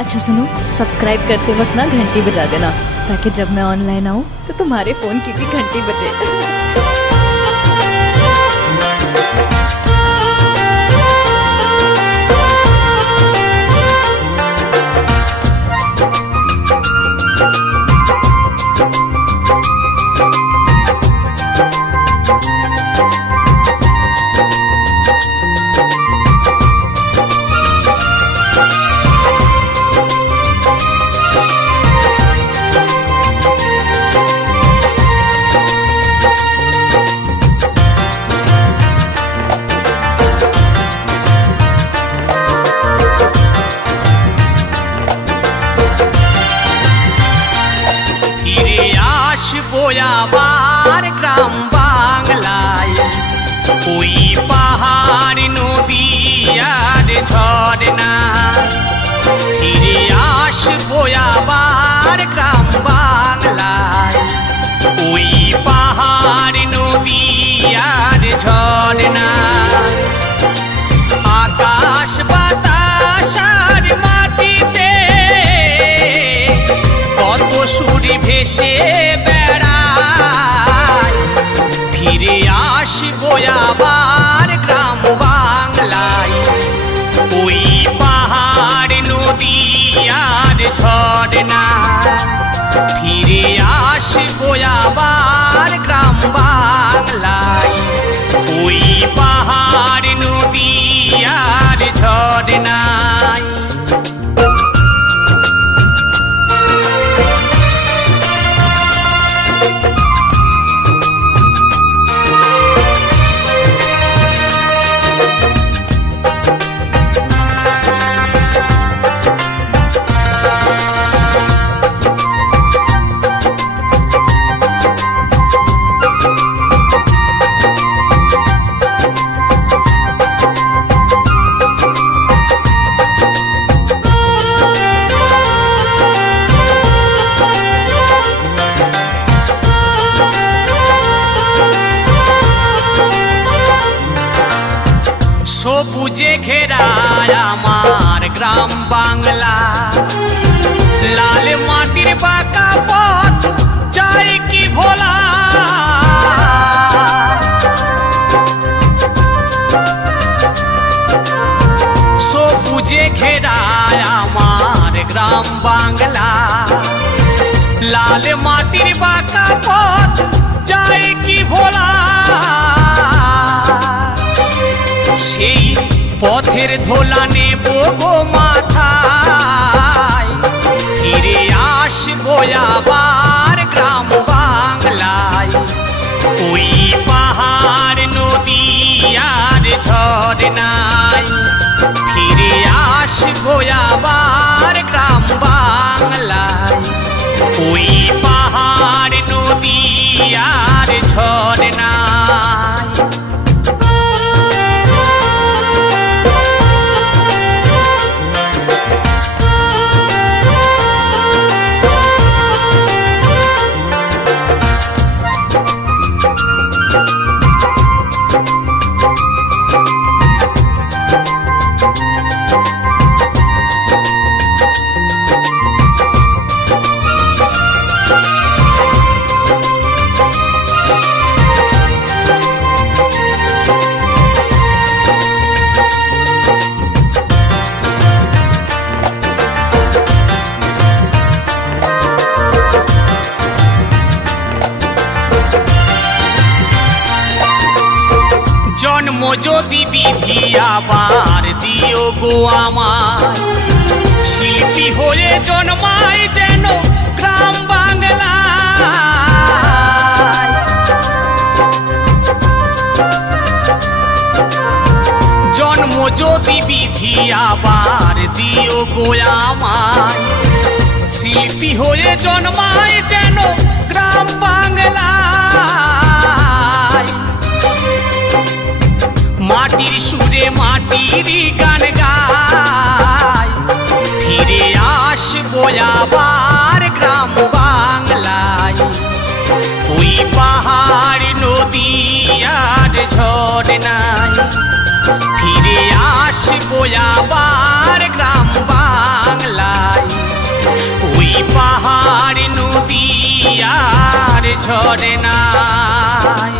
अच्छा सुनो, सब्सक्राइब करते वक्त ना घंटी बजा देना, ताकि जब मैं ऑनलाइन आऊँ तो तुम्हारे फोन की भी घंटी बजे। बोयाबार ग्राम बांगलाय ওই পাহাড় নদী আর ঝর্ণা ফিরে আসবো আবার গ্রাম বাংলায় ওই পাহাড় নদী আর ঝর্ণা আকাশ বাতাস আর মাটিতে কত সুর ভেসে ফিরে আসবো আবার গ্রাম বাংলায় ওই পাহাড় নদী আর ঝর্ণা ফিরে আসবো আবার গ্রাম বাংলায় ওই পাহাড় নদী আর ঝর্ণায় সবুজে ঘেরায় আমার গ্রাম বাংলা লাল মাটির বাঁকা পথ যায় কি ভোলা সবুজে ঘেরায় আমার গ্রাম বাংলা লাল মাটির বাঁকা পথ যায় কি ভোলা সেই পথের ধোলা নেব গো মাথায় ফিরে আসবো আবার গ্রাম বাংলায় ওই পাহাড় নদী আর ঝর্ণায় ফিরে আসবো আবার গ্রাম বাংলায় ওই পাহাড় নদী আর ঝর্ণায় জন্ম যদি বিধি আবার দিও গো আমার শিল্পী হয়ে জন্মাই যেন গ্রাম বাংলায় জন্ম যদি বিধি আবার দিও গো আমার শিল্পী হয়ে জন্মাই যেন গ্রাম বাংলায় মাটির সুরে মাটির গান গায় ফিরে আসবো আবার গ্রাম বাংলায় ওই পাহাড় নদী আর ঝর্ণায় ফিরে আসবো আবার গ্রাম বাংলায় ঝরে নাই।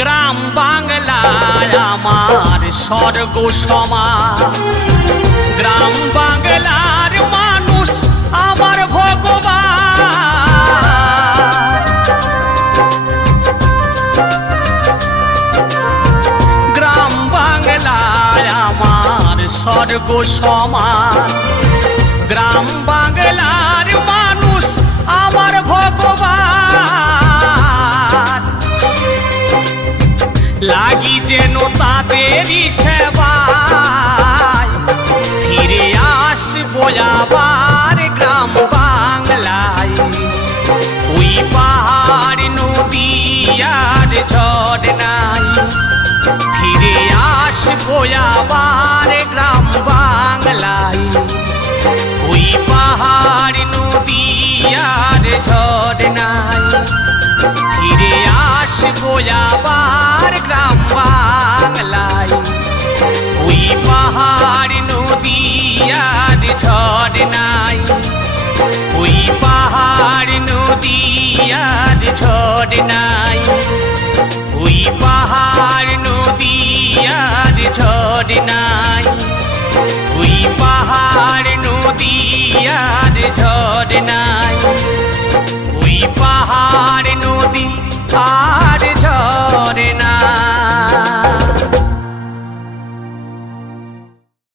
গ্রাম বাংলায় আমার স্বর্গ সমান, গ্রাম বাংলার মানুষ আমার ভগবান। গ্রাম বাংলায় আমার স্বর্গ সমান, গ্রাম বাংলার মানুষ আমার ভগবান। লাগি যেন তাদেরই সেবায়, ফিরে আসবো আবার গ্রাম বাংলায়। ওই পাহাড় নদী আর ঝরনাই, ফিরে আসবো আবার গ্রাম বাংলায়। ওই পাহাড় নদী আর ঝরনাই, ফিরে আসবো আবার গ্রাম বাংলায়। ওই পাহাড় নদী আর ঝরনাই, ওই পাহাড় নদী আর ঝরনাই, ওই পাহাড় নদী আর ঝরনাই।